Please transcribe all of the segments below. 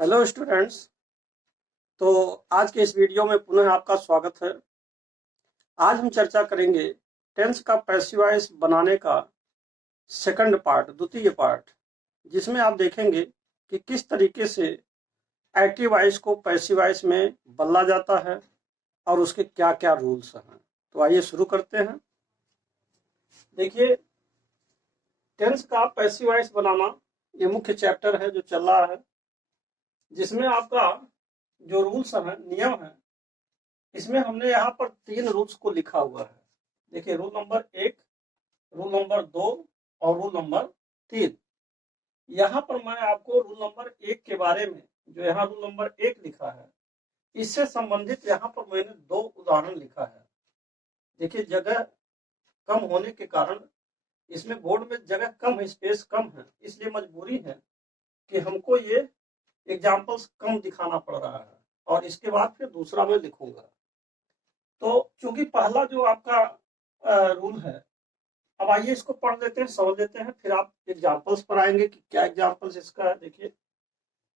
Hello students. तो आज के इस वीडियो में पुनः आपका स्वागत है। आज हम चर्चा करेंगे टेंस का पैसिव वॉइस बनाने का सेकंड पार्ट, द्वितीय पार्ट, जिसमें आप देखेंगे कि किस तरीके से एक्टिव वॉइस को पैसिव वॉइस में बदला जाता है और उसके क्या क्या रूल्स हैं। तो आइए शुरू करते हैं। देखिए, टेंस का पैसिव वॉइस बनाना ये मुख्य चैप्टर है जो चल रहा है, जिसमें आपका जो रूल्स हैं, नियम है, इसमें हमने यहाँ पर 3 रूल्स को लिखा हुआ है। देखिए, रूल नंबर 1, रूल नंबर 2 और रूल नंबर 3। यहाँ पर मैं आपको रूल नंबर 1 के बारे में, जो यहाँ रूल नंबर 1 लिखा है, इससे संबंधित यहाँ पर मैंने 2 उदाहरण लिखा है। देखिए, जगह कम होने के कारण इसमें बोर्ड में जगह कम है, स्पेस कम है, इसलिए मजबूरी है कि हमको ये एग्जाम्पल्स कम दिखाना पड़ रहा है और इसके बाद फिर दूसरा मैं लिखूंगा। तो चूंकि पहला जो आपका रूल है, अब आइए इसको पढ़ लेते हैं, समझ लेते हैं, फिर आप एग्जाम्पल्स पर आएंगे कि क्या एग्जाम्पल्स इसका है। देखिए,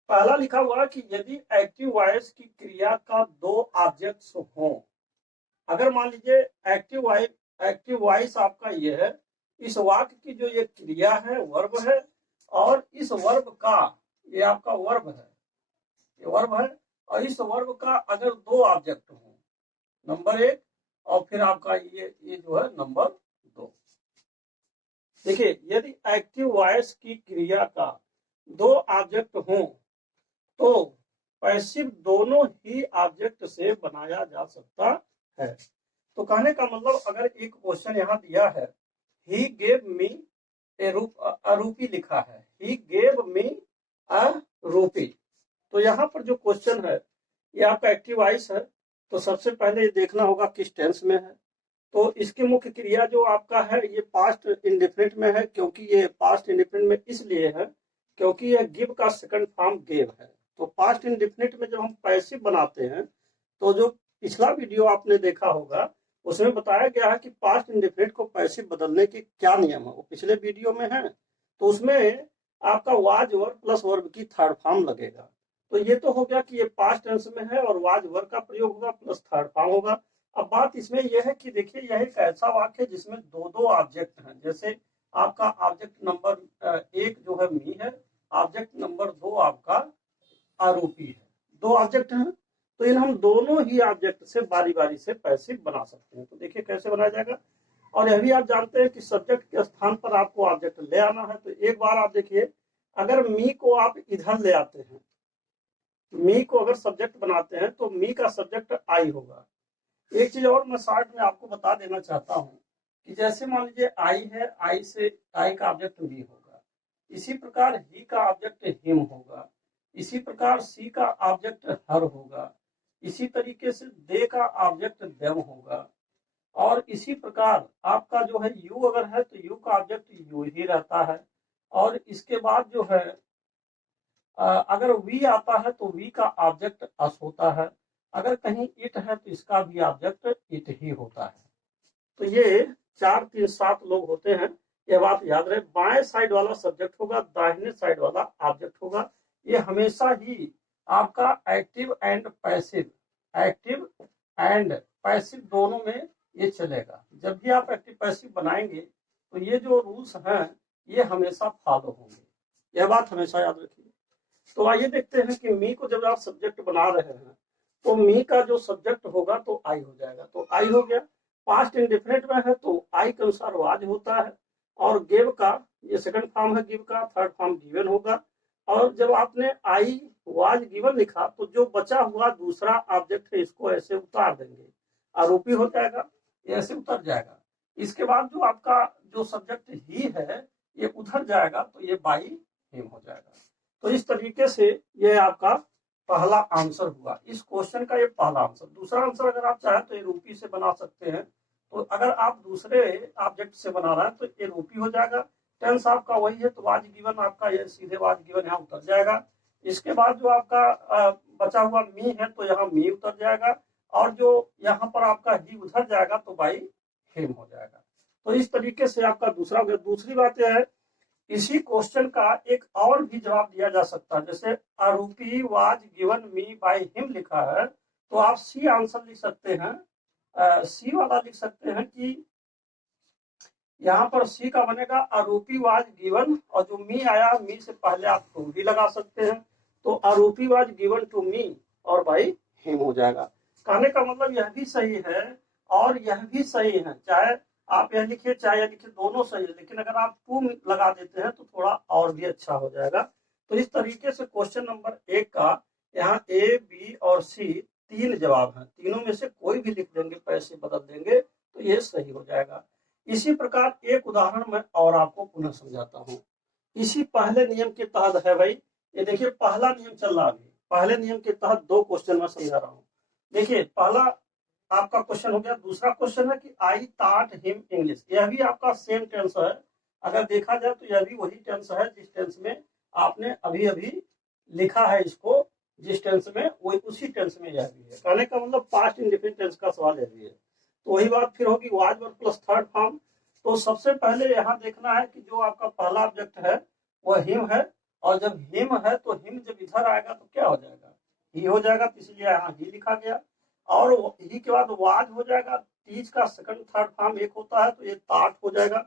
पहला लिखा हुआ है कि यदि एक्टिव वॉइस की क्रिया का 2 ऑब्जेक्ट्स हों। अगर मान लीजिए एक्टिव वॉइस आपका ये है, इस वाक्य की जो ये क्रिया है, वर्ब है, और इस वर्ब का, ये आपका वर्ब है, ये वर्ब है, और इस वर्ब का अगर 2 ऑब्जेक्ट हो, नंबर 1 और फिर आपका ये जो है नंबर 2। देखिए, यदि एक्टिव वॉइस की क्रिया का 2 ऑब्जेक्ट हो तो पैसिव दोनों ही ऑब्जेक्ट से बनाया जा सकता है। तो कहने का मतलब, अगर एक क्वेश्चन यहाँ दिया है, ही गेव मी अ रूपी लिखा है, ही गेव मी अ रूपी, तो यहाँ पर जो क्वेश्चन है ये आपका एक्टिव वॉइस है। तो सबसे पहले ये देखना होगा किस टेंस में है। तो इसकी मुख्य क्रिया जो आपका है ये पास्ट इंडेफिनिट में है, क्योंकि ये पास्ट इंडेफिनिट में इसलिए है क्योंकि ये गिव का सेकंड फॉर्म गेव है। तो पास्ट इंडेफिनिट में जब हम पैसिव बनाते हैं, तो जो पिछला वीडियो आपने देखा होगा उसमें बताया गया है कि पास्ट इंडेफिनिट को पैसिव बदलने के क्या नियम है, वो पिछले वीडियो में है। तो उसमें आपका वाज वर्ब प्लस वर्ब की थर्ड फॉर्म लगेगा। तो ये तो हो गया कि ये पास्ट टेंस में है और वाज वर्ब का प्रयोग होगा प्लस थर्ड फॉर्म होगा। अब बात इसमें यह है कि देखिए, यह एक ऐसा वाक्य है जिसमें 2 ऑब्जेक्ट हैं। जैसे आपका ऑब्जेक्ट नंबर 1 जो है मी है, ऑब्जेक्ट नंबर 2 आपका आरोपी है। 2 ऑब्जेक्ट हैं, तो इन हम दोनों ही ऑब्जेक्ट से बारी बारी से पैसिव बना सकते हैं। तो देखिए कैसे बनाया जाएगा। और यह भी आप जानते हैं कि सब्जेक्ट के स्थान पर आपको ऑब्जेक्ट ले आना है। तो एक बार आप देखिए, अगर मी को आप इधर ले आते हैं, मी को अगर सब्जेक्ट बनाते हैं तो मी का सब्जेक्ट आई होगा। एक चीज और मैं शॉर्ट में आपको बता देना चाहता हूँ कि जैसे मान लीजिए आई है, आई का ऑब्जेक्ट भी होगा, इसी प्रकार ही का ऑब्जेक्ट हिम होगा, इसी प्रकार सी का ऑब्जेक्ट हर होगा, इसी तरीके से दे का ऑब्जेक्ट देम होगा, और इसी प्रकार आपका जो है यू अगर है तो यू का ऑब्जेक्ट यू ही रहता है। और इसके बाद जो है अगर वी आता है तो वी का ऑब्जेक्ट अस होता है। अगर कहीं इट है तो इसका भी ऑब्जेक्ट इट ही होता है। तो ये 4 3 7 लोग होते हैं, ये बात याद रहे। बाएं साइड वाला सब्जेक्ट होगा, दाहिने साइड वाला ऑब्जेक्ट होगा। ये हमेशा ही आपका एक्टिव एंड पैसिव दोनों में ये चलेगा। जब भी आप एक्टिव पैसिव बनाएंगे तो ये जो रूल्स हैं ये हमेशा फॉलो होंगे, यह बात हमेशा याद रखिए। तो आइए देखते हैं कि मी को जब आप सब्जेक्ट बना रहे हैं तो मी का जो सब्जेक्ट होगा तो आई हो जाएगा। तो आई हो गया, पास्ट इंडेफिनिट में है तो आई के अनुसार वाज होता है, और गिव का ये सेकंड फॉर्म है, गिव का थर्ड फॉर्म गिवन होगा। और जब आपने आई वाज गिवन लिखा तो जो बचा हुआ दूसरा ऑब्जेक्ट है इसको ऐसे उतार देंगे, आरोपी हो जाएगा, ऐसे उतर जाएगा। इसके बाद जो आपका जो सब्जेक्ट ही है ये उधर जाएगा तो ये बाई हिम हो जाएगा। तो इस तरीके से ये आपका पहला आंसर हुआ इस क्वेश्चन का, ये पहला आंसर। दूसरा आंसर अगर आप चाहें तो ये रूपी से बना सकते हैं। तो अगर आप दूसरे ऑब्जेक्ट से बना रहे हैं तो ये रूपी हो जाएगा। टेंस आपका वही है तो वाज गिवन आपका ये सीधे वाज गिवन यहाँ उतर जाएगा। इसके बाद जो आपका बचा हुआ मी है तो यहाँ मी उतर जाएगा, और जो यहाँ पर आपका ही उधर जाएगा तो बाई हिम हो जाएगा। तो इस तरीके से आपका दूसरा। दूसरी बात यह है इसी क्वेश्चन का एक और भी जवाब दिया जा सकता है, जैसे अ रूपी was given me by him लिखा है, तो आप सी आंसर लिख सकते हैं, सी वाला लिख सकते हैं कि यहाँ पर सी का बनेगा अ रूपी वाज गिवन, और जो मी आया, मी से पहले आप टू भी लगा सकते हैं, तो अ रूपी वाज गिवन टू मी और बाय हिम हो जाएगा। कहने का मतलब यह भी सही है और यह भी सही है, चाहे आप यह लिखिए चाहे यह लिखिए, दोनों सही है, लेकिन अगर आप टू लगा देते हैं तो थोड़ा और भी अच्छा हो जाएगा। तो इस तरीके से क्वेश्चन नंबर 1 का यहाँ ए, बी और सी तीन जवाब हैं, तीनों में से कोई भी लिख देंगे, पैसे बदल देंगे तो ये सही हो जाएगा। इसी प्रकार एक उदाहरण मैं और आपको पुनः समझाता हूँ। इसी पहले नियम के तहत है भाई, ये देखिए पहला नियम चल रहा है, पहले नियम के तहत दो क्वेश्चन मैं समझा रहा हूँ। देखिए पहला आपका क्वेश्चन हो गया, दूसरा क्वेश्चन है कि आई टॉट हिम इंग्लिश, यह भी आपका सेम टेंस है, अगर देखा जाए तो यह भी वही टेंस है जिस टेंस में आपने अभी अभी लिखा है इसको, जिस टेंस में वही उसी टेंस में यह भी है। कहने का मतलब पास्ट इंडेफिनिट टेंस का सवाल यह भी है। तो वही बात फिर होगी was verb plus third form. तो सबसे पहले यहाँ देखना है कि जो आपका पहला ऑब्जेक्ट है वह हिम है, और जब हिम है तो हिम जब इधर आएगा तो क्या हो जाएगा, ही हो जाएगा, तो इसलिए यहाँ ही लिखा गया। और ही के बाद वाज हो जाएगा, टीच का सेकंड थर्ड फॉर्म एक होता है, तो ये ताट हो जाएगा,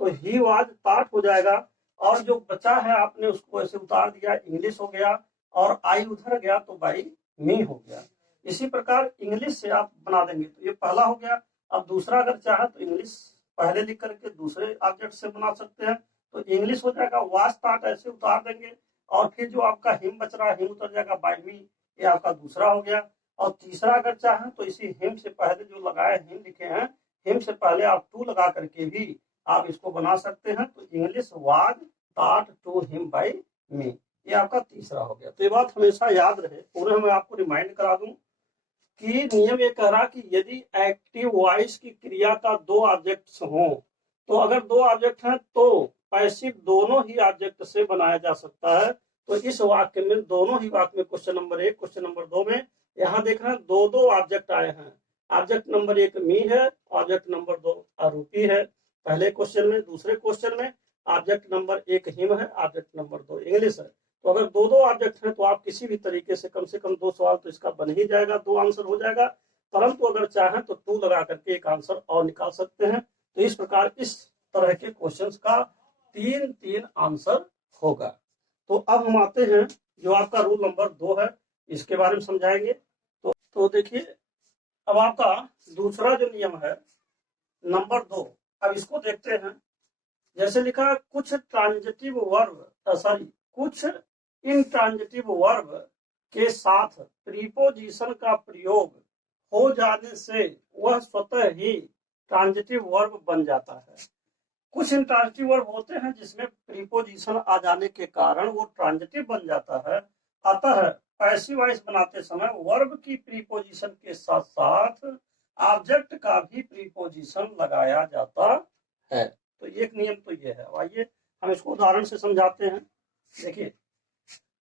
तो ही वाज ताट हो जाएगा। और जो बचा है आपने उसको ऐसे उतार दिया, इंग्लिश हो गया, और आई उधर गया तो बाई मी हो गया। इसी प्रकार इंग्लिश से आप बना देंगे, तो ये पहला हो गया। अब दूसरा अगर चाहे तो इंग्लिश पहले लिख करके दूसरे ऑब्जेक्ट से बना सकते हैं, तो इंग्लिश हो जाएगा, वाज ताट ऐसे उतार देंगे, और फिर जो आपका हिम बच रहा है, हिम उतर जाएगा, बाय मी, ये आपका दूसरा हो गया। और तीसरा अगर चाहें तो इसी हिम से पहले जो लगाए हिम लिखे हैं, हिम से पहले आप टू लगा करके भी आप इसको बना सकते हैं, तो English was taught to him by me, ये आपका तीसरा हो गया। तो ये बात हमेशा याद रहे, पूरे मैं आपको रिमाइंड करा दूं कि नियम ये कह रहा कि यदि एक्टिव वॉइस की क्रिया का दो ऑब्जेक्ट्स हों, तो अगर दो ऑब्जेक्ट हैं तो पैसिव दोनों ही ऑब्जेक्ट से बनाया जा सकता है। तो इस वाक्य में, दोनों ही वाक्य में, क्वेश्चन नंबर 1 क्वेश्चन नंबर 2 में यहाँ देख रहे हैं दो दो ऑब्जेक्ट आए हैं। ऑब्जेक्ट नंबर 1 मी है, ऑब्जेक्ट नंबर 2 आरूपी है पहले क्वेश्चन में। दूसरे क्वेश्चन में ऑब्जेक्ट नंबर 1 हिम है, ऑब्जेक्ट नंबर 2 इंग्लिश है। तो अगर दो दो ऑब्जेक्ट हैं तो आप किसी भी तरीके से कम दो सवाल तो इसका बन ही जाएगा, दो आंसर हो जाएगा। परंतु अगर चाहें तो टू लगा करके एक आंसर और निकाल सकते हैं। तो इस प्रकार इस तरह के क्वेश्चंस का तीन तीन आंसर होगा। तो अब हम आते हैं जो आपका रूल नंबर 2 है, इसके बारे में समझाएंगे। तो देखिए अब आपका दूसरा जो नियम है नंबर 2, अब इसको देखते हैं। जैसे लिखा है कुछ ट्रांजिटिव वर्ब, सॉरी कुछ इनट्रांजिटिव वर्ब के साथ प्रीपोजिशन का प्रयोग हो जाने से वह स्वतः ही ट्रांजिटिव वर्ब बन जाता है। कुछ इंट्रांजिटिव वर्ब होते हैं जिसमें प्रीपोजिशन आ जाने के कारण वो ट्रांजिटिव बन जाता है। अतः पैसिव वॉइस बनाते समय वर्ब की प्रीपोजिशन के साथ साथ ऑब्जेक्ट का भी प्रीपोजिशन लगाया जाता है। तो एक नियम तो ये है। आइए हम इसको उदाहरण से समझाते हैं। देखिए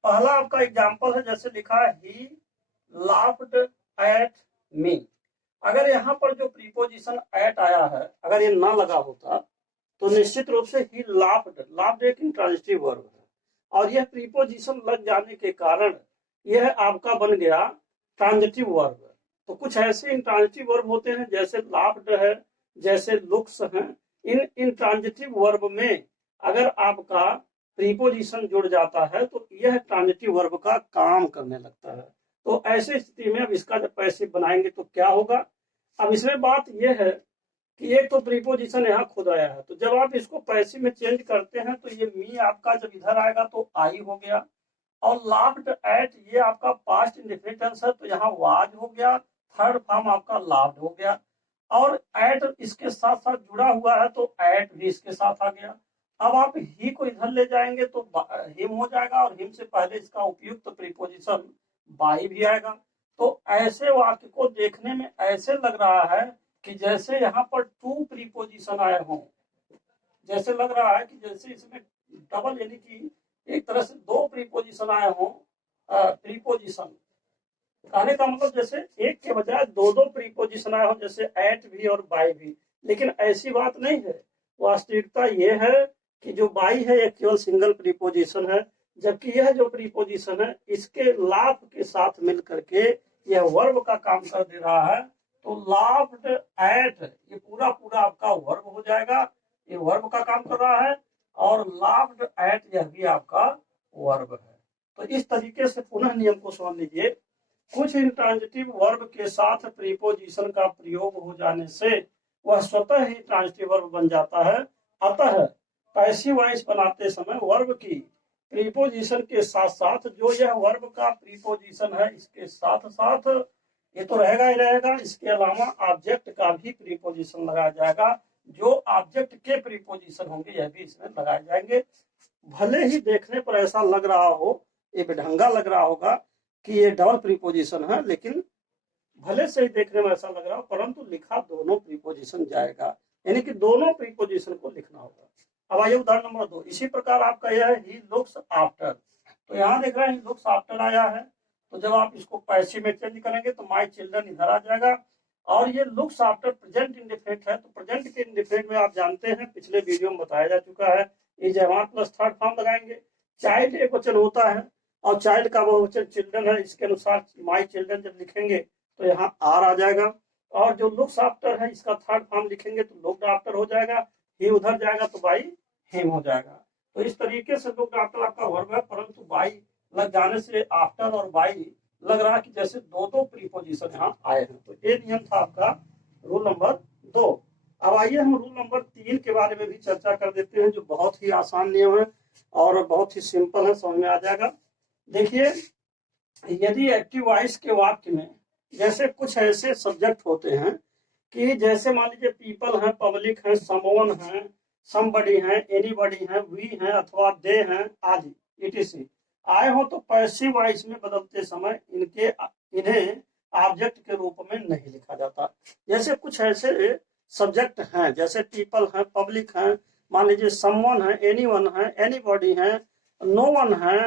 पहला आपका एग्जाम्पल है, जैसे लिखा है ही लाफ्ड एट मी। अगर यहाँ पर जो प्रीपोजिशन एट आया है, अगर ये ना लगा होता तो निश्चित रूप से ही लाफ्ड, लाफ्ड एक इंट्रांजिटिव वर्ब है, और यह प्रीपोजिशन लग जाने के कारण यह आपका बन गया ट्रांजिटिव वर्ब। तो कुछ ऐसे इंट्रांजिटिव वर्ब होते हैं जैसे लाफ्ड है, जैसे लुक्स हैं। इन इंट्रांजिटिव वर्ब में अगर आपका प्रीपोजिशन जुड़ जाता है तो यह ट्रांजिटिव वर्ब का काम करने लगता है। तो ऐसे स्थिति में अब इसका जब पैसिव बनाएंगे तो क्या होगा। अब इसमें बात यह है कि एक तो प्रीपोजिशन यहाँ खुद आया है, तो जब आप इसको पैसिव में चेंज करते हैं तो ये मी आपका जब इधर आएगा तो आई हो गया, और लाफ्ड एट ये आपका पास्ट इंडेफिनिट टेंस है तो यहाँ वाज हो गया, थर्ड फॉर्म आपका लाफ्ड हो गया, और एट इसके साथ साथ जुड़ा हुआ है तो एट भी इसके साथ आ गया। अब आप ही को इधर ले जाएंगे तो हिम हो जाएगा, और हिम से पहले इसका उपयुक्त तो प्रीपोजिशन बाई भी आएगा। तो ऐसे वाक्य को देखने में ऐसे लग रहा है कि जैसे यहाँ पर टू प्रीपोजिशन आए हों, जैसे लग रहा है कि जैसे इसमें डबल, यानी कि एक तरह से दो प्रीपोजिशन आए हों। प्रीपोजिशन कहने का मतलब जैसे एक के बजाय दो दो प्रीपोजिशन आए हो, जैसे एट भी और बाय भी। लेकिन ऐसी बात नहीं है, वास्तविकता ये है कि जो बाई है ये केवल सिंगल प्रीपोजिशन है, जबकि यह जो प्रीपोजिशन है इसके लाभ के साथ मिल करके यह वर्ब का काम कर दे रहा है। तो लाफ्ड एट ये पूरा पूरा आपका वर्ब हो जाएगा, ये वर्ब का काम कर रहा है, और लाफ्ड एट यह भी आपका वर्ब है। तो इस तरीके से पुनः नियम को समझ लीजिए। कुछ इंट्रांजिटिव वर्ब के साथ प्रीपोजिशन का प्रयोग हो जाने से वह स्वतः ही ट्रांजिटिव वर्ब बन जाता है। अतः पैसिव वॉइस बनाते समय वर्ब की प्रीपोजिशन के साथ साथ जो यह वर्ब का प्रीपोजिशन है इसके साथ साथ ये तो रहेगा ही रहेगा, इसके अलावा ऑब्जेक्ट का भी प्रीपोजिशन लगाया जाएगा। जो ऑब्जेक्ट के प्रीपोजिशन होंगे यह भी इसमें लगाए जाएंगे। भले ही देखने पर ऐसा लग रहा हो, ये बेढंगा लग रहा होगा कि ये डबल प्रीपोजिशन है, लेकिन भले से ही देखने में ऐसा लग रहा हो परंतु लिखा दोनों प्रीपोजिशन जाएगा, यानी कि दोनों प्रीपोजिशन को लिखना होगा। अब आइए उदाहरण नंबर 2। इसी प्रकार आपका यह है ही लुक्स आफ्टर। तो यहाँ देख रहे हैं ही लुक्स आफ्टर आया है, तो जब आप इसको पैसिव में चेंज करेंगे तो माय चिल्ड्रन इधर आ जाएगा। और ये लुक्स आफ्टर प्रेजेंट इंडेफिनिट है, तो प्रेजेंट के इंडेफिनिट में आप जानते हैं पिछले वीडियो में बताया जा चुका है, ये जवान प्लस थर्ड फॉर्म लगाएंगे। चाइल्ड एक वचन होता है और चाइल्ड का बहुवचन चिल्ड्रन है, इसके अनुसार माय चिल्ड्रन जब लिखेंगे तो यहाँ आर आ जाएगा। और जो लुक्स आफ्टर है इसका थर्ड फॉर्म लिखेंगे तो लुक्ड आफ्टर हो जाएगा, ही उधर जाएगा तो बाई हिम हो जाएगा। तो इस तरीके से लुक्ड आफ्टर आपका वर्ब है, परंतु बाई लग जाने से आफ्टर और बाई लग रहा है कि जैसे दो दो प्रीपोजिशन यहाँ आए हैं। तो ये नियम था आपका रूल नंबर 2। अब आइए हम रूल नंबर 3 के बारे में भी चर्चा कर देते हैं, जो बहुत ही आसान नियम है और बहुत ही सिंपल है, समझ में आ जाएगा। देखिए, यदि एक्टिव वॉइस के वाक्य में जैसे कुछ ऐसे सब्जेक्ट होते हैं कि जैसे मान लीजिए पीपल है, पब्लिक है, समवन है, समबडी है, एनीबडी है, वी है अथवा दे हैं आदि etc आए हो, तो पैसिव वॉइस में बदलते समय इन्हें ऑब्जेक्ट के रूप में नहीं लिखा जाता। जैसे कुछ ऐसे सब्जेक्ट हैं जैसे पीपल है, पब्लिक है, मान लीजिए समवन है, एनीवन है, एनीबॉडी है, नो वन है,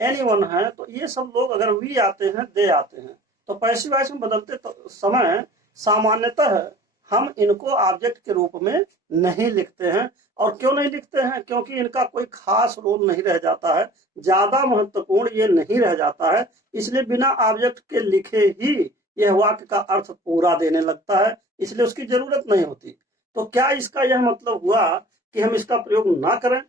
एनीवन है, तो ये सब लोग अगर वी आते हैं, दे आते हैं, तो पैसिव वॉइस में बदलते समय सामान्यतः हम इनको ऑब्जेक्ट के रूप में नहीं लिखते हैं। और क्यों नहीं लिखते हैं? क्योंकि इनका कोई खास रोल नहीं रह जाता है, ज्यादा महत्वपूर्ण ये नहीं रह जाता है, इसलिए बिना ऑब्जेक्ट के लिखे ही यह वाक्य का अर्थ पूरा देने लगता है, इसलिए उसकी जरूरत नहीं होती। तो क्या इसका यह मतलब हुआ कि हम इसका प्रयोग ना करें?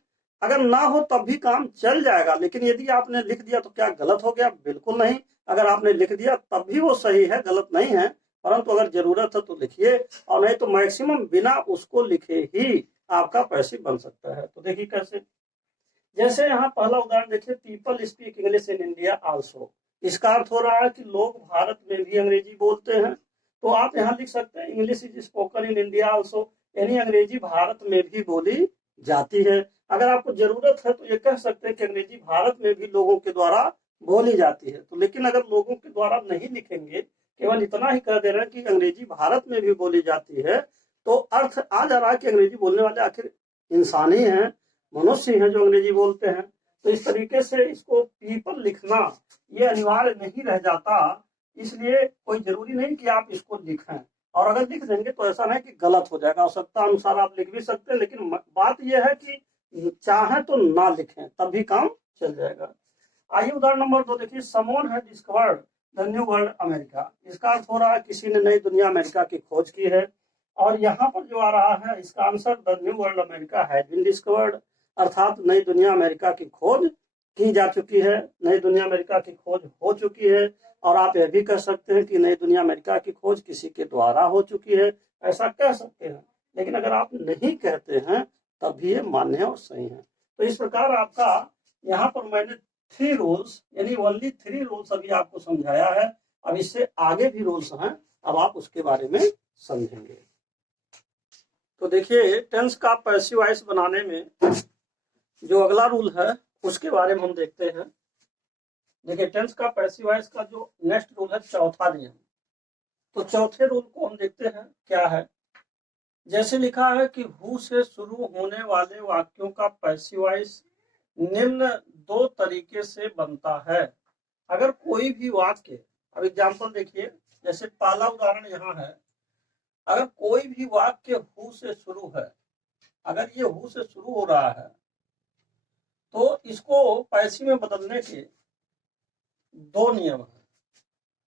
अगर ना हो तब भी काम चल जाएगा, लेकिन यदि आपने लिख दिया तो क्या गलत हो गया? बिल्कुल नहीं। अगर आपने लिख दिया तब भी वो सही है, गलत नहीं है, परंतु अगर जरूरत है तो लिखिए, और नहीं तो मैक्सिमम बिना उसको लिखे ही आपका पैसिव बन सकता है। तो देखिए कैसे, जैसे यहाँ पहला उदाहरण देखिए, people speak English in India also. इसका अर्थ हो रहा है कि लोग भारत में भी अंग्रेजी बोलते हैं। तो आप यहाँ लिख सकते हैं English is spoken in India also, यानी अंग्रेजी भारत में भी बोली जाती है। अगर आपको जरूरत है तो ये कह सकते हैं कि अंग्रेजी भारत में भी लोगों के द्वारा बोली जाती है। तो लेकिन अगर लोगों के द्वारा नहीं लिखेंगे, केवल इतना ही कह दे रहे हैं कि अंग्रेजी भारत में भी बोली जाती है, तो अर्थ आ जा रहा है कि अंग्रेजी बोलने वाले आखिर इंसान ही हैं, मनुष्य हैं जो अंग्रेजी बोलते हैं। तो इस तरीके से इसको पीपल लिखना ये अनिवार्य नहीं रह जाता, इसलिए कोई जरूरी नहीं कि आप इसको लिखें। और अगर लिख देंगे तो ऐसा नहीं कि गलत हो जाएगा, आवश्यकता अनुसार आप लिख भी सकते हैं, लेकिन बात यह है कि चाहे तो ना लिखें तब भी काम चल जाएगा। आइए उदाहरण नंबर 2 देखिए, समवन है discovered the new world America. इसका अर्थ हो रहा है किसी ने नई दुनिया अमेरिका की खोज की है। और यहाँ पर जो आ रहा है इसका answer the new world America has been discovered, अर्थात नई दुनिया अमेरिका की खोज की जा चुकी है, नई दुनिया अमेरिका की खोज हो चुकी है। और आप यह भी कह सकते हैं कि नई दुनिया अमेरिका की खोज किसी के द्वारा हो चुकी है, ऐसा कह सकते हैं। लेकिन अगर आप नहीं कहते हैं तब भी ये मान्य है और सही है। तो इस प्रकार आपका यहाँ पर मैंने 3 रूल्स, यानी ओनली 3 रूल्स अभी आपको समझाया है। अब इससे आगे भी रूल्स हैं, अब आप उसके बारे में समझेंगे। तो देखिए, टेंस का पैसिव वॉइस बनाने में जो अगला रूल है उसके बारे में हम देखते हैं। देखिए, टेंस का पैसिव वॉइस का जो नेक्स्ट रूल है, चौथा नियम। तो चौथे रूल को हम देखते हैं क्या है। जैसे लिखा है कि हु से शुरू होने वाले वाक्यों का पैसिव वॉइस निम्न 2 तरीके से बनता है। अगर कोई भी वाक्य, अब एग्जाम्पल देखिए, जैसे पहला उदाहरण यहाँ है, अगर कोई भी वाक्य हु से शुरू है, अगर ये हु से शुरू हो रहा है तो इसको पैसिव में बदलने के दो नियम हैं।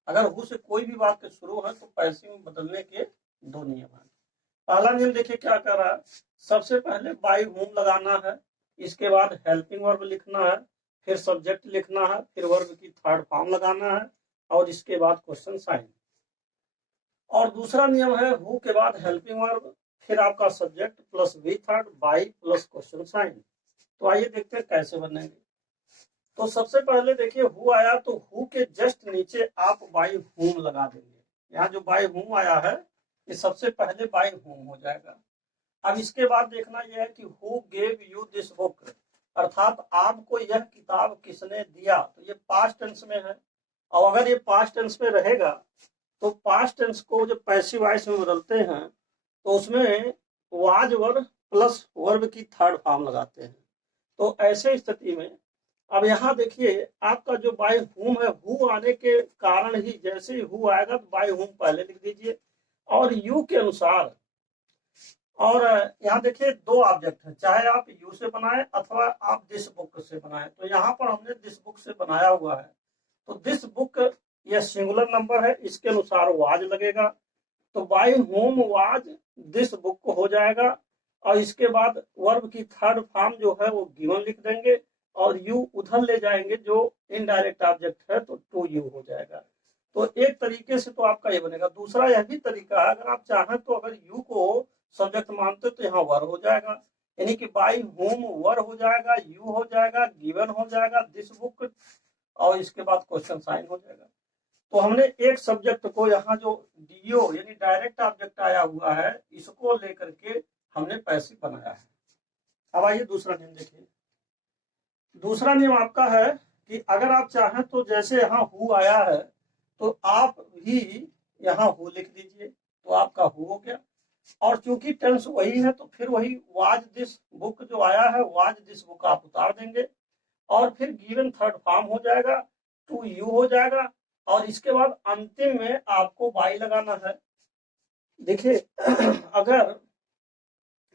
अगर हु से कोई भी वाक्य शुरू है तो पैसिव में बदलने के दो नियम हैं। पहला नियम देखिए क्या कर रहा है, सबसे पहले बाय हुम लगाना है, इसके बाद हेल्पिंग वर्ब लिखना है, फिर सब्जेक्ट लिखना है, फिर वर्ब की थर्ड फॉर्म लगाना है और इसके बाद क्वेश्चन साइन। और दूसरा नियम है हु के बाद हेल्पिंग वर्ब, फिर आपका subject plus V third by plus question sign. तो आइए देखते हैं कैसे बनेंगे। तो सबसे पहले देखिए हु आया तो हु के जस्ट नीचे आप बाय हुम लगा देंगे। यहाँ जो बाय हुम आया है ये सबसे पहले बाय हुम हो जाएगा। अब इसके बाद देखना यह है कि who gave you this book, अर्थात आपको यह किताब किसने दिया, तो ये पास्ट टेंस में है। और अगर ये पास्ट टेंस में रहेगा तो पास्ट टेंस को जो पैसिव वॉइस में बदलते हैं तो उसमें वाज वर्ब प्लस वर्ब की थर्ड फॉर्म लगाते हैं। तो ऐसे स्थिति में अब यहाँ देखिए आपका जो बाय हुम है, हु आने के कारण ही जैसे ही हु आएगा तो बाय हुम पहले लिख दीजिए और यू के अनुसार। और यहाँ देखिए दो ऑब्जेक्ट है, चाहे आप यू से बनाए अथवा आप दिस बुक से बनाए। तो यहाँ पर हमने दिस बुक से बनाया हुआ है, तो दिस बुक यह सिंगुलर नंबर है, इसके अनुसार वाज लगेगा। तो by whom was this book हो जाएगा और इसके बाद वर्ब की थर्ड फॉर्म जो है वो गिवन लिख देंगे और यू उधर ले जाएंगे जो इनडायरेक्ट ऑब्जेक्ट है, तो टू यू हो जाएगा। तो एक तरीके से तो आपका ये बनेगा। दूसरा यह भी तरीका है, अगर आप चाहें तो अगर यू को सब्जेक्ट मानते तो यहाँ वर हो जाएगा, यानी कि बाय होम वर हो जाएगा, यू हो जाएगा, गिवन हो जाएगा, दिस बुक और इसके बाद क्वेश्चन साइन हो जाएगा। तो हमने एक सब्जेक्ट को यहाँ जो डीओ यानी डायरेक्ट ऑब्जेक्ट आया हुआ है इसको लेकर के हमने पैसिव बनाया है। अब आइए दूसरा नियम देखिए। दूसरा नियम आपका है कि अगर आप चाहें तो जैसे यहाँ हु आया है तो आप भी यहाँ हु लिख दीजिए, तो आपका हु हो गया। और चूंकि टेंस वही है तो फिर वही वाज दिस बुक जो आया है वाज दिस बुक आप उतार देंगे और फिर गिवन थर्ड फॉर्म हो जाएगा, टू यू हो जाएगा और इसके बाद अंतिम में आपको बाय लगाना है। देखिए अगर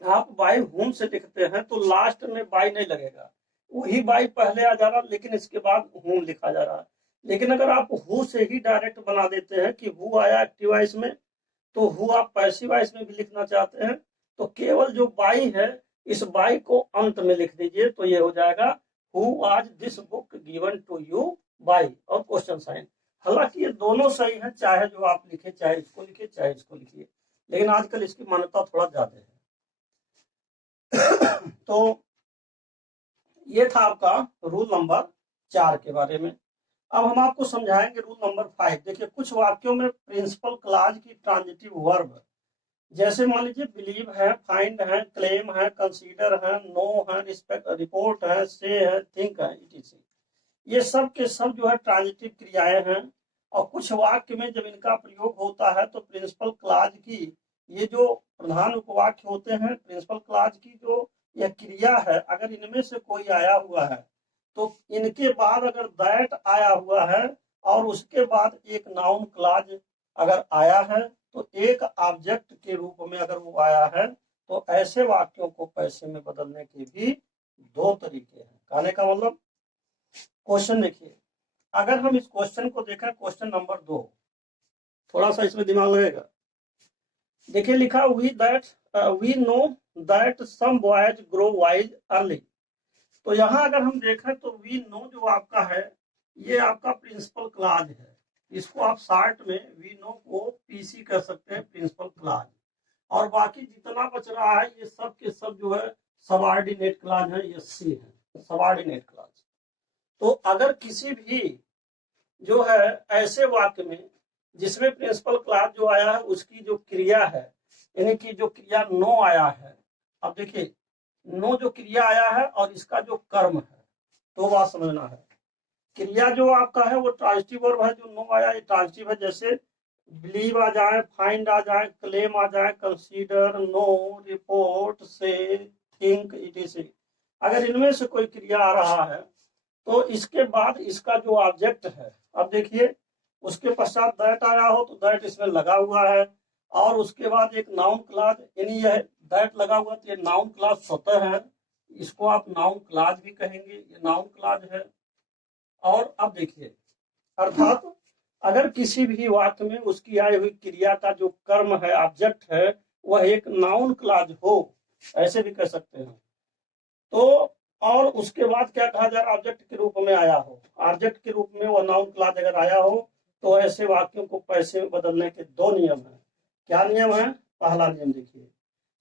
आप बाय हुम से लिखते हैं तो लास्ट में बाय नहीं लगेगा, वही बाय पहले आ जा रहा लेकिन इसके बाद हुम लिखा जा रहा है। लेकिन अगर आप हु से ही डायरेक्ट बना देते हैं कि हु आया एक्टिव वॉइस में तो हु आप पैसिव वॉइस में भी लिखना चाहते हैं तो केवल जो बाय है इस बाय को अंत में लिख दीजिए, तो ये हो जाएगा who was this book given to you by और क्वेश्चन साइन। हालांकि ये दोनों सही है, चाहे जो आप लिखे चाहे इसको लिखिए चाहे इसको लिखिए, लेकिन आजकल इसकी मान्यता थोड़ा ज्यादा है। तो ये था आपका रूल नंबर 4 के बारे में। अब हम आपको समझाएंगे रूल नंबर 5। देखिए कुछ वाक्यों में प्रिंसिपल क्लॉज की ट्रांजिटिव वर्ब, जैसे मान लीजिए बिलीव है, फाइंड है, क्लेम है, कंसीडर है, नो है, रिस्पेक्ट रिपोर्ट है, से है, थिंक है, इटीसी, ये सब के सब जो है ट्रांजिटिव क्रियाएं हैं। और कुछ वाक्य में जब इनका प्रयोग होता है तो प्रिंसिपल क्लॉज की ये जो प्रधान उपवाक्य होते हैं, प्रिंसिपल क्लॉज की जो यह क्रिया है, अगर इनमें से कोई आया हुआ है तो इनके बाद अगर दैट आया हुआ है और उसके बाद एक नाउन क्लॉज अगर आया है तो एक ऑब्जेक्ट के रूप में अगर वो आया है तो ऐसे वाक्यों को पैसिव में बदलने के भी दो तरीके हैं। कहने का मतलब क्वेश्चन देखिए, अगर हम इस क्वेश्चन को देखें, क्वेश्चन नंबर 2, थोड़ा सा इसमें दिमाग लगेगा। देखिए लिखा we know that some boys grow wild early. तो यहाँ अगर हम देखें तो वी नो जो आपका है ये आपका प्रिंसिपल क्लॉज है, इसको आप शॉर्ट में वी नो को पीसी कर सकते हैं, प्रिंसिपल क्लॉज। और बाकी जितना बच रहा है ये सब के सब जो है सबऑर्डिनेट क्लॉज है, ये सी है सबऑर्डिनेट क्लॉज। तो अगर किसी भी जो है ऐसे वाक्य में जिसमें प्रिंसिपल क्लॉज जो आया है उसकी जो क्रिया है यानी कि जो क्रिया नो आया है, अब देखिए नो जो क्रिया आया है और इसका जो कर्म है, तो बात समझना है। क्रिया जो आपका है वो ट्रांजिटिव वर्ब है, जो नो आया ये ट्रांजिटिव है, जैसे बिलीव आ जाए, फाइंड आ जाए, क्लेम आ जाए, कंसीडर, नो, रिपोर्ट, से, थिंक, इटीसी। अगर इनमें से कोई क्रिया आ रहा है तो इसके बाद इसका जो ऑब्जेक्ट है, अब देखिए उसके पश्चात दैट आया हो तो दैट इसमें लगा हुआ है और उसके बाद एक नाउन क्लॉज यानी यह दैट लगा हुआ तो ये नाउन क्लॉज स्वतः है, इसको आप नाउन क्लॉज भी कहेंगे, ये नाउन क्लॉज है। और अब देखिए, अर्थात अगर किसी भी वाक्य में उसकी आई हुई क्रिया का जो कर्म है, ऑब्जेक्ट है, वह एक नाउन क्लॉज हो, ऐसे भी कह सकते हैं। तो और उसके बाद क्या कहा जा रहा, ऑब्जेक्ट के रूप में आया हो, ऑब्जेक्ट के रूप में वह नाउन क्लॉज अगर आया हो, तो ऐसे वाक्यों को पैसे में बदलने के दो नियम है। क्या नियम है? पहला नियम देखिए,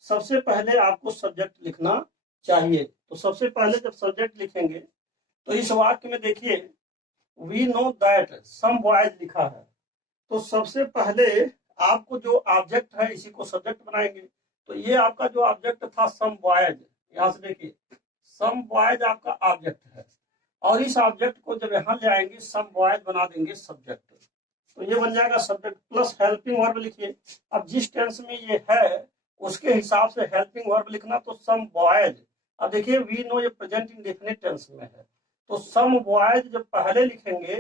सबसे पहले आपको सब्जेक्ट लिखना चाहिए। तो सबसे पहले जब सब्जेक्ट लिखेंगे तो इस वाक्य में देखिए, we know that some boys लिखा है, तो सबसे पहले आपको जो ऑब्जेक्ट है इसी को सब्जेक्ट बनाएंगे। तो ये आपका जो ऑब्जेक्ट था सम बॉयज, यहां से देखिए सम बॉयज आपका ऑब्जेक्ट है, और इस ऑब्जेक्ट को जब यहाँ ले आएंगे सम बॉयज बना देंगे सब्जेक्ट। तो ये बन जाएगा सब्जेक्ट प्लस हेल्पिंग वर्ब लिखिए। अब जिस टेंस में ये है उसके हिसाब से हेल्पिंग वर्ब लिखना, तो सम बॉयज। अब देखिए वी नो ये प्रेजेंट इंडेफिनिट टेंस में है, तो सम बॉयज जब पहले लिखेंगे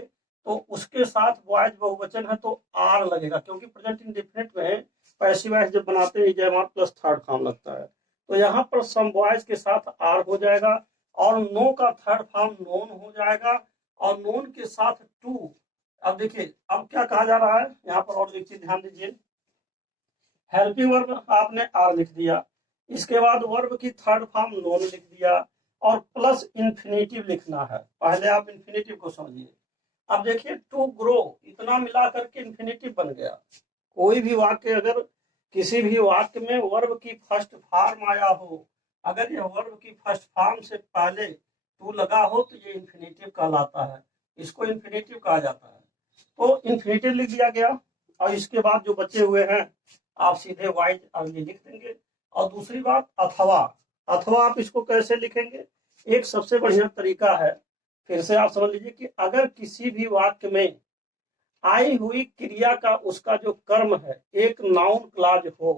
तो उसके साथ बॉयज बहुवचन है तो आर लगेगा, क्योंकि प्रेजेंट इंडेफिनिट में पैसिव वॉइस जब बनाते हैं जयमार प्लस थर्ड फॉर्म लगता है। तो यहाँ पर सम बॉयज के साथ आर हो जाएगा, और नो का थर्ड फॉर्म नोन हो जाएगा, और नोन के साथ टू। अब देखिए अब क्या कहा जा रहा है यहाँ पर, और एक चीज ध्यान दीजिए, हेल्पिंग वर्ब आपने आर लिख दिया, इसके बाद वर्ब की थर्ड फॉर्म नोन लिख दिया, और प्लस इंफिनिटिव लिखना है। पहले आप इंफिनिटिव को समझिए। अब देखिए टू ग्रो, इतना मिला करके इंफिनिटिव बन गया। कोई भी वाक्य अगर किसी भी वाक्य में वर्ब की फर्स्ट फॉर्म आया हो, अगर यह वर्ब की फर्स्ट फॉर्म से पहले टू लगा हो तो ये इंफिनिटिव कहलाता है, इसको इंफिनिटिव कहा जाता है। तो इंफिनिटिव लिख दिया गया, और इसके बाद जो बचे हुए हैं आप सीधे वाइज अगली लिख देंगे। और दूसरी बात अथवा, अथवा आप इसको कैसे लिखेंगे? एक सबसे बढ़िया तरीका है, फिर से आप समझ लीजिए कि अगर किसी भी वाक्य में आई हुई क्रिया का उसका जो कर्म है एक नाउन क्लॉज हो,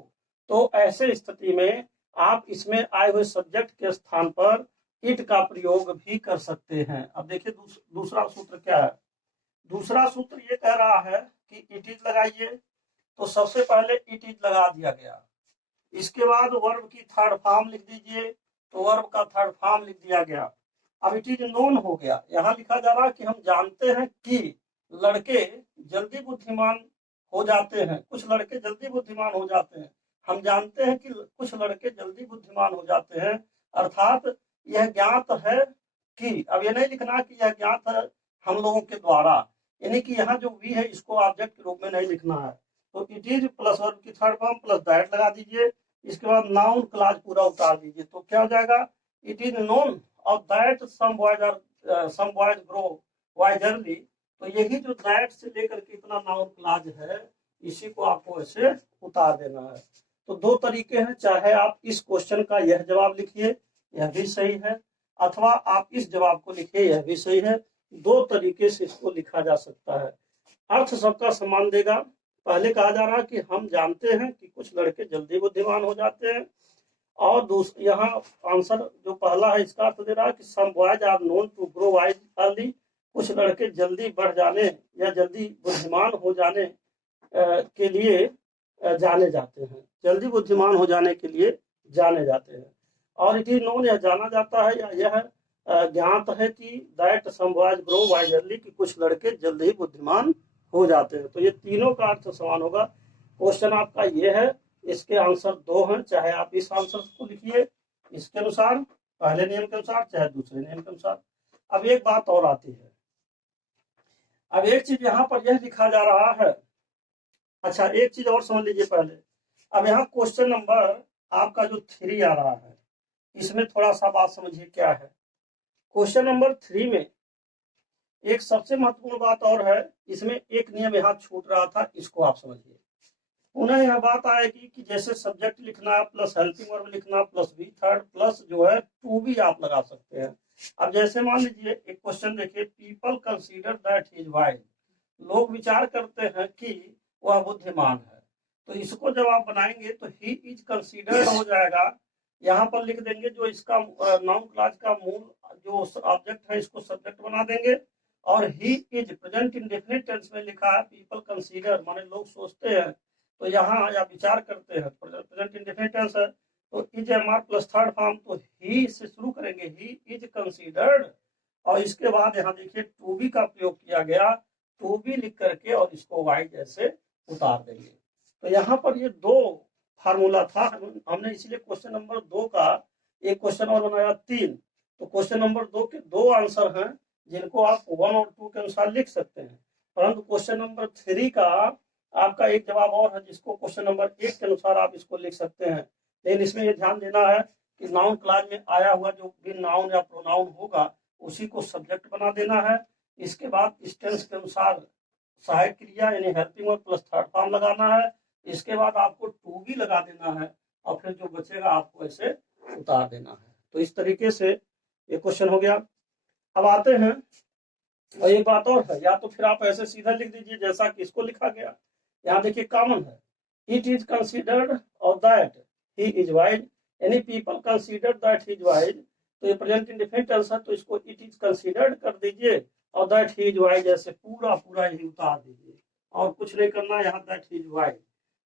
तो ऐसे स्थिति में आप इसमें आए हुए सब्जेक्ट के स्थान पर इट का प्रयोग भी कर सकते हैं। अब देखिए दूसरा सूत्र क्या है। दूसरा सूत्र ये कह रहा है कि इट इज लगाइए, तो सबसे पहले इट इज लगा दिया गया, इसके बाद वर्ब की थर्ड फॉर्म लिख दीजिए, तो वर्ब का थर्ड फॉर्म लिख दिया गया। अब इट इज नोन हो गया, यहाँ लिखा जा रहा है कि हम जानते हैं कि लड़के जल्दी बुद्धिमान हो जाते हैं, कुछ लड़के जल्दी बुद्धिमान हो जाते हैं। हम जानते हैं कि कुछ लड़के जल्दी बुद्धिमान हो जाते हैं, अर्थात यह ज्ञात है कि, अब यह नहीं लिखना कि यह ज्ञात है हम लोगों के द्वारा, यानी कि यहाँ जो वी है इसको ऑब्जेक्ट के रूप में नहीं लिखना है। तो इट इज प्लस वर्ब की थर्ड फॉर्म प्लस दैट लगा दीजिए, इसके बाद नाउन क्लॉज पूरा उतार दीजिए, तो क्या हो जाएगा? इट इज नोन और दैट सम बॉयज ग्रो वाइजरली। तो यही जो दैट से लेकर के इतना नाउन क्लॉज है, इसी को आपको ऐसे उतार देना है। तो दो तरीके हैं, चाहे आप इस क्वेश्चन का यह जवाब लिखिए, यह भी सही है, अथवा आप इस जवाब को लिखिए, यह भी सही है। दो तरीके से इसको लिखा जा सकता है, अर्थ सबका समान देगा। पहले कहा जा रहा है कि हम जानते हैं कि कुछ लड़के जल्दी बुद्धिमान हो जाते हैं, और यहाँ आंसर जो पहला है इसका अर्थ दे रहा है कि some boys are known to grow wise early, कुछ लड़के जल्दी बढ़ जाने या जल्दी बुद्धिमान हो जाने के लिए जाने जाते हैं, जल्दी बुद्धिमान हो जाने के लिए जाने जाते हैं। और इट इज नोन, यह जाना जाता है या यह ज्ञात है कि that some boys grow wise early, कि कुछ लड़के जल्दी ही बुद्धिमान हो जाते हैं। तो ये तीनों का अर्थ समान होगा। क्वेश्चन आपका ये है, इसके आंसर दो हैं, चाहे आप इस आंसर को लिखिए इसके अनुसार, पहले नियम के अनुसार, चाहे दूसरे नियम के अनुसार। अब एक बात और आती है, अब एक चीज यहाँ पर यह लिखा जा रहा है, अच्छा एक चीज और समझ लीजिए पहले। अब यहाँ क्वेश्चन नंबर आपका जो 3 आ रहा है, इसमें थोड़ा सा बात समझिए क्या है। क्वेश्चन नंबर 3 में एक सबसे महत्वपूर्ण बात और है, इसमें एक नियम यहाँ छूट रहा था, इसको आप समझिए। पुनः यह बात आएगी कि जैसे सब्जेक्ट लिखना प्लस हेल्पिंग वर्ब लिखना प्लस बी थर्ड प्लस जो है टू भी आप लगा सकते हैं। अब जैसे मान लीजिए एक क्वेश्चन देखिए, people consider that he is wise, लोग विचार करते हैं कि वह बुद्धिमान है। तो इसको जब आप बनाएंगे तो ही इज कंसीडर्ड हो जाएगा, यहाँ पर लिख देंगे जो इसका नाउन क्लॉज का मूल जो ऑब्जेक्ट है इसको सब्जेक्ट बना देंगे, और he is present indefinite tense में लिखा है, पीपल कंसीडर माने लोग सोचते हैं, तो यहाँ या विचार करते हैं, प्रेजेंट इंडेफिनिट टेंस है, तो is am are plus third form, तो ही से शुरू करेंगे, ही इज कंसीडर्ड, और इसके बाद यहाँ देखिए टू बी का प्रयोग किया गया, टू बी लिख करके और इसको वाई जैसे उतार देंगे। तो यहाँ पर ये दो फार्मूला था, हमने इसीलिए क्वेश्चन नंबर 2 का एक क्वेश्चन और बनाया 3। तो क्वेश्चन नंबर 2 के 2 आंसर हैं जिनको आप 1 और 2 के अनुसार लिख सकते हैं, परंतु क्वेश्चन नंबर 3 का आपका एक जवाब और है जिसको क्वेश्चन नंबर 1 के अनुसार आप इसको लिख सकते हैं। लेकिन इसमें ये ध्यान देना है कि नाउन क्लास में आया हुआ जो भी नाउन या प्रोनाउन होगा उसी को सब्जेक्ट बना देना है। इसके बाद इस टेंस के अनुसार सहायक क्रिया यानी helping verb plus third form लगाना है। इसके बाद आपको टू बी लगा देना है और फिर जो बचेगा आपको ऐसे उतार देना है। तो इस तरीके से ये क्वेश्चन हो गया। अब आते हैं, और एक बात और है, या तो फिर आप ऐसे सीधा लिख दीजिए जैसा कि इसको लिखा गया। यहाँ देखिए कॉमन है, इट इज कंसिडर्ड और that he is wise, any people consider that he is wise. तो ये प्रेजेंट इंडेफिनिट टेंस है, तो इसको इट इज कंसिडर्ड कर दीजिए और दैट ही इज वाइज ऐसे पूरा पूरा ही उतार दीजिए और कुछ नहीं करना, यहाँ दैट ही इज वाइज।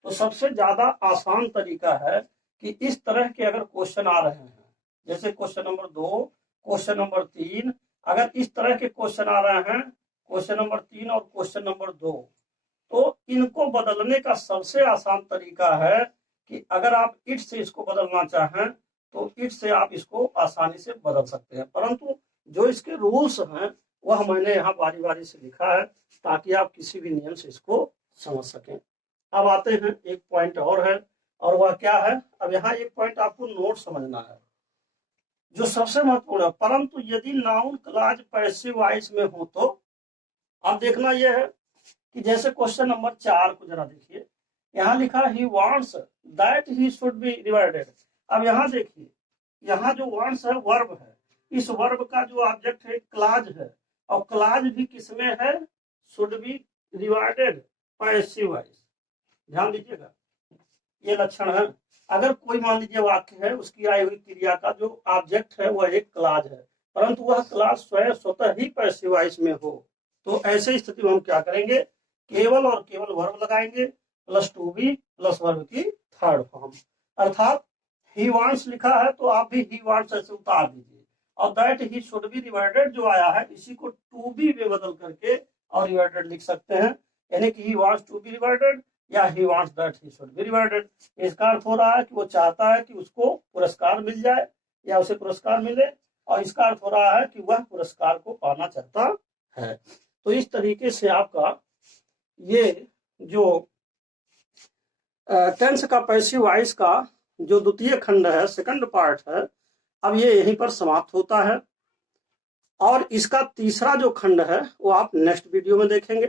तो सबसे ज्यादा आसान तरीका है कि इस तरह के अगर क्वेश्चन आ रहे हैं, जैसे क्वेश्चन नंबर 2, क्वेश्चन नंबर 3, अगर इस तरह के क्वेश्चन आ रहे हैं, क्वेश्चन नंबर 3 और क्वेश्चन नंबर 2, तो इनको बदलने का सबसे आसान तरीका है कि अगर आप इट से इसको बदलना चाहें तो इट से आप इसको आसानी से बदल सकते हैं, परंतु जो इसके रूल्स हैं वह मैंने यहाँ बारी बारी से लिखा है ताकि आप किसी भी नियम से इसको समझ सकें। अब आते हैं, एक पॉइंट और है, और वह क्या है, अब यहाँ एक पॉइंट आपको नोट समझना है जो सबसे महत्वपूर्ण है। परंतु यदि नाउन क्लॉज पैसिव वॉइस में हो तो अब देखना यह है कि जैसे क्वेश्चन नंबर 4 को जरा देखिए, यहाँ लिखा ही wants that he should be rewarded. अब यहाँ देखिए, यहाँ जो वांट्स है वर्ब है, इस वर्ब का जो ऑब्जेक्ट है क्लॉज है, और क्लॉज भी किसमें है, should be rewarded passive voice. ध्यान दीजिएगा, ये लक्षण है। अगर कोई मान लीजिए वाक्य है, उसकी आई हुई क्रिया का जो ऑब्जेक्ट है वह एक क्लॉज है, परंतु वह क्लॉज स्वतः ही पैसिव वॉइस में हो, तो ऐसे स्थिति में हम क्या करेंगे, केवल और केवल वर्ब लगाएंगे plus to be plus verb की थर्ड फॉर्म। अर्थात ही वांट्स लिखा है तो आप भी ही वांट्स ऐसे उतार दीजिए, और that he should be rewarded जो आया है इसी को टू बी में बदल करके और रिवार्डेड लिख सकते हैं, यानी कि he wants to be rewarded या he wants that he should be rewarded. इसका अर्थ हो रहा है कि वो चाहता है कि उसको पुरस्कार मिल जाए या उसे पुरस्कार मिले, और इसका अर्थ हो रहा है कि वह पुरस्कार को पाना चाहता है। तो इस तरीके से आपका ये जो टेंस का पैसिव वॉइस का जो द्वितीय खंड है, सेकंड पार्ट है, अब ये यहीं पर समाप्त होता है, और इसका तीसरा जो खंड है वो आप नेक्स्ट वीडियो में देखेंगे।